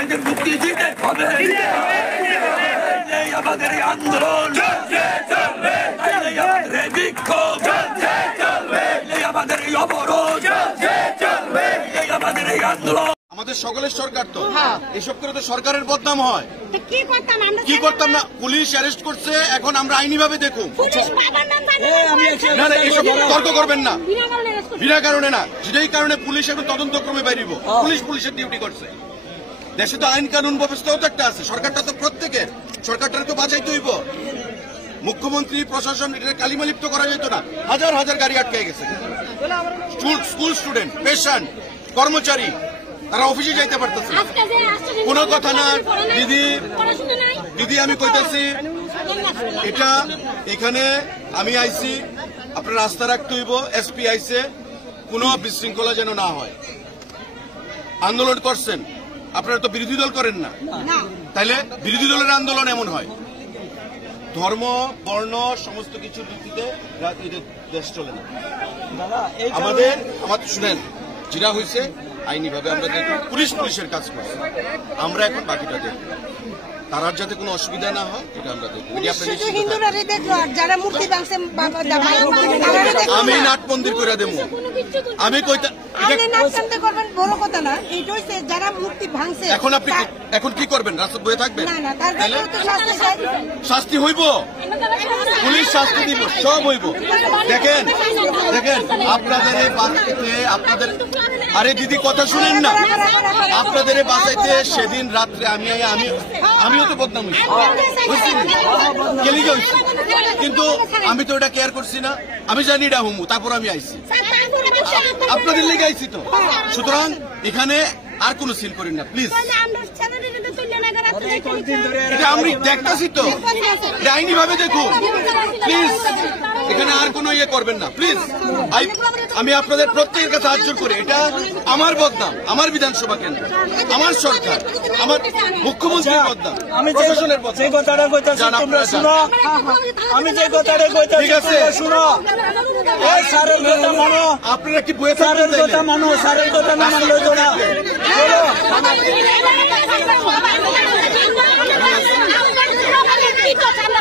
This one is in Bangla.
ভাইদের মুক্তি দিতে হবে। আমাদের আন্দোলন আমাদের বিক্ষোভ আমাদের এই অবরোধ আমাদের এই আন্দোলন আমাদের সকলের সরকার তো এসব করে তো সরকারের বদনাম হয়। কি করতাম না, পুলিশ অ্যারেস্ট করছে, এখন আমরা আইনি ভাবে দেখুন। না না, এসব তর্ক করবেন না, বিনা কারণে না, যেটাই কারণে পুলিশ এখন তদন্তক্রমে বাইরিব। পুলিশের ডিউটি করছে। দেশে তো আইন কানুন ব্যবস্থাও তো একটা আছে, সরকারটা তো প্রত্যেকের, সরকারটাকে তো বাঁচাইতে হইব। মুখ্যমন্ত্রী প্রশাসন এটা কালিমালিপ্ত করা যেত না। হাজার হাজার গাড়ি আটকে গেছে, স্কুল স্টুডেন্ট, পেশেন্ট, কর্মচারী, তারা অফিসে যাইতে পারতেছে। কোনো কথা না দিদি, আমি কইতাছি এটা এখানে আমি আইছি, আপনার রাস্তা রাখতে হইব। এসপি আইছে, কোনো বিশৃঙ্খলা যেন না হয়। আন্দোলন করছেন, আপনারা তো বিরোধী দল করেন না, তাইলে বিরোধী দলের আন্দোলন এমন হয়। ধর্ম, বর্ণ, সমস্ত কিছুর ভিত্তিতে দেশ চলে না। আমাদের শুনেন, যেটা হয়েছে আইনিভাবে আমরা দেখব, পুলিশের কাজ করছে, আমরা এখন বাকিটা দেখব। তার যাতে কোনো অসুবিধা না হয় এটা আমরা দেখব। আমি নাট মন্দির করে দেবো, আমি এখন আপনি এখন কি করবেন? রাস্তা বয়ে থাকবেন? শাস্তি হইব, পুলিশ শাস্তি দিব, সব হইব। দেখেন আপনাদের আপনাদের, আরে দিদি কথা শুনেন না, আপনাদের বাঁচাইতে সেদিন রাত্রে আমিও তো বদনাম হয়েছি, কিন্তু আমি তো এটা কেয়ার করছি না। আমি জানি এটা হুমু, তারপর আমি আইছি, আপনাদের লেগে আইছি তো। সুতরাং এখানে আর কোনো সিল করেন না প্লিজ। এটা আমি দেখতেছি তো, আইনি ভাবে দেখুন প্লিজ। এখানে আর কোনো ইয়ে করবেন না প্লিজ। আমি আপনাদের প্রত্যেকের কাছে হাত জোর করে, এটা আমার বদনাম, আমার বিধানসভা কেন্দ্র, আমার সরকার, আমার মুখ্যমন্ত্রীর বদনাম, প্রশাসনের বদনাম। আমি যে কথাটা কইতাছি শুনো, আপনারা কি বইয়ে স্যারের কথা মানো, স্যারের কথা না মানলে তো না।